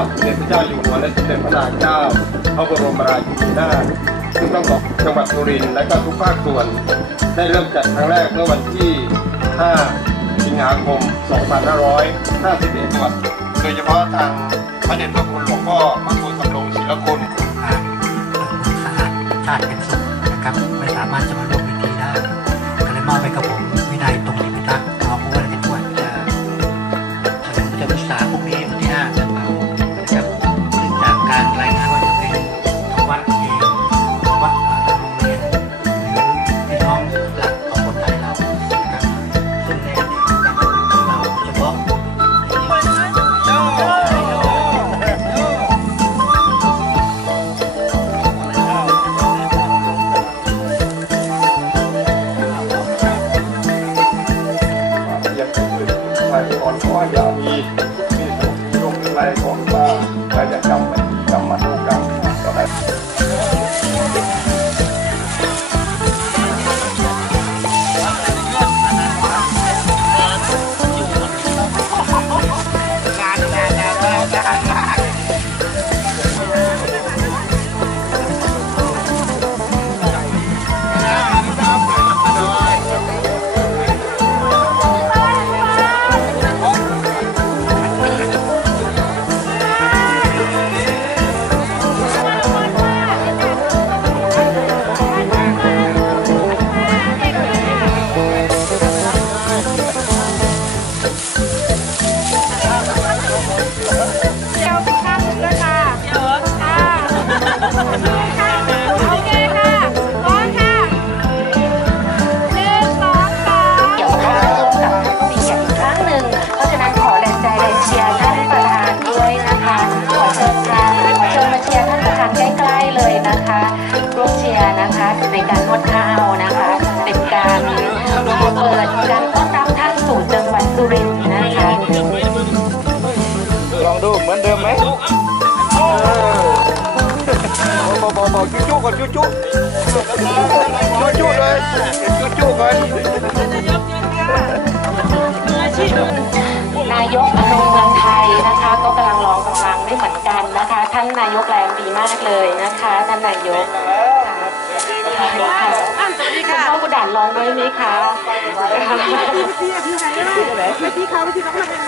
าทสมเด็จพระเจ้าอยู่หัวและสมเด็จพระนางเจ้าพระบรมราชินีนาถซึ่งต้องบอกจังหวัดสุรินทร์และก็ทุกภาคส่วน ได้เริ่มจัดครั้งแรกเมื่อวันที่ 5 สิงหาคม 2551ครับโดยเฉพาะทางพระเดชพระคุณหลวงพ่อพระครูสำรงศิลคุณทางสะอาดชาติเป็นสุขนะครับ ไม่สามารถจะมาร่วมพิธีได้ก็เลยมอบให้กับผม ข้าวนะคะ เป็นการเปิดการต้อนรับท่านสู่จังหวัดสุรินทร์นะคะลองดูเหมือนเดิมไหมเบาๆเบาๆจุ๊ๆก่อนจุ๊ๆจุ๊ๆเลยจุ๊ๆก่อนนายกอนุเมืองไทยนะคะ ก็กำลังลองกำลังได้เหมือนกันนะคะ ท่านนายกแรงดีมากเลยนะคะ ท่านนายกค่ะคุณ พ่อกุด่านลองด้วยไหมคะ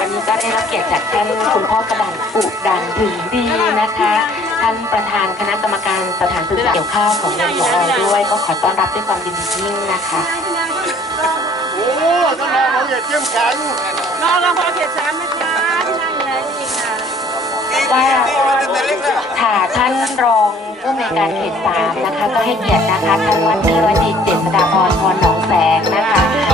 วันนี้ก็ได้รับเกียรติจากท่านคุณพ่อกระด่านปุด่านถึงดีนะคะ ท่านประธานคณะกรรมการสถานศึกษาเกี่ยวข้าวของโรงเรียนของเราด้วย ก็ขอต้อนรับด้วยความยินดียิ่งนะคะโอ้ต้องรอเขาอย่าเข้มแข็งรอรอพอเขตสามนะคะ ว่าค่ะ ท่านรองผู้อำนวยการเขตสามนะคะ ก็ให้เกียรตินะคะท่านวันนี้วันดีเจษฎาพรพรหนองแสงนะคะ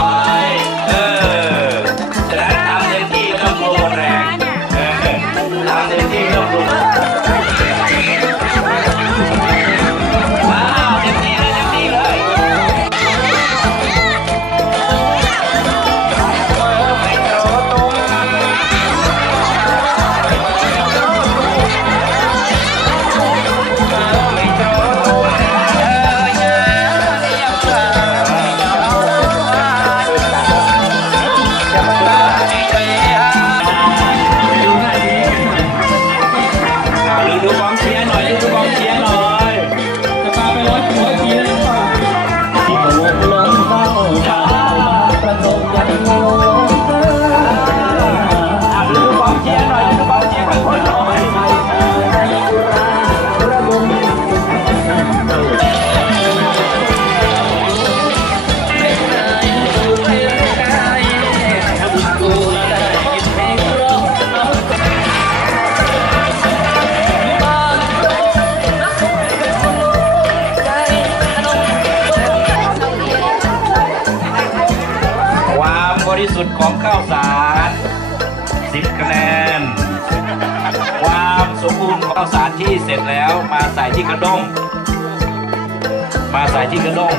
ที่เสร็จแล้วมาใส่ที่กระด้ง มาใส่ที่กระด้ง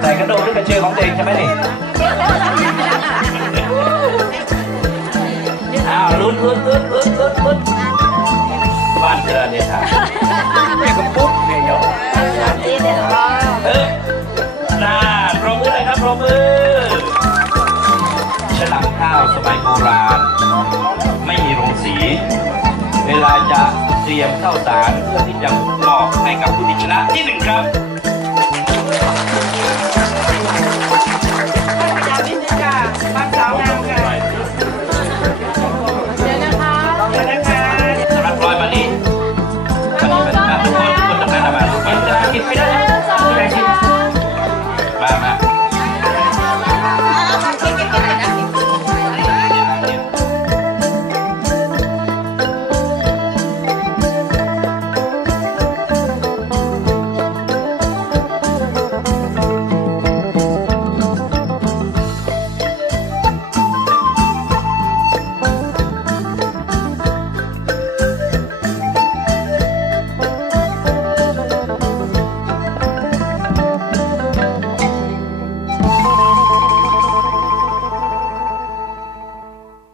ใส่กระด้งด้วยกระเชือของตัวเองใช่ไหมนี่อ้าวลุ้นลุ้นลุ้นลุ้นลุ้นลุ้นบ้านเจริญเนี่ยครับเนี่ยก็ปุ๊บเนี่ยโยมเออน่าปรบมือเลยครับปรบมือฉลามข้าวสมัยโบราณ ไม่มีโรงสี เวลาจะเตรียมข้าวสารเพื่อที่จะมอบให้กับผู้ที่ชนะที่หนึ่งครับ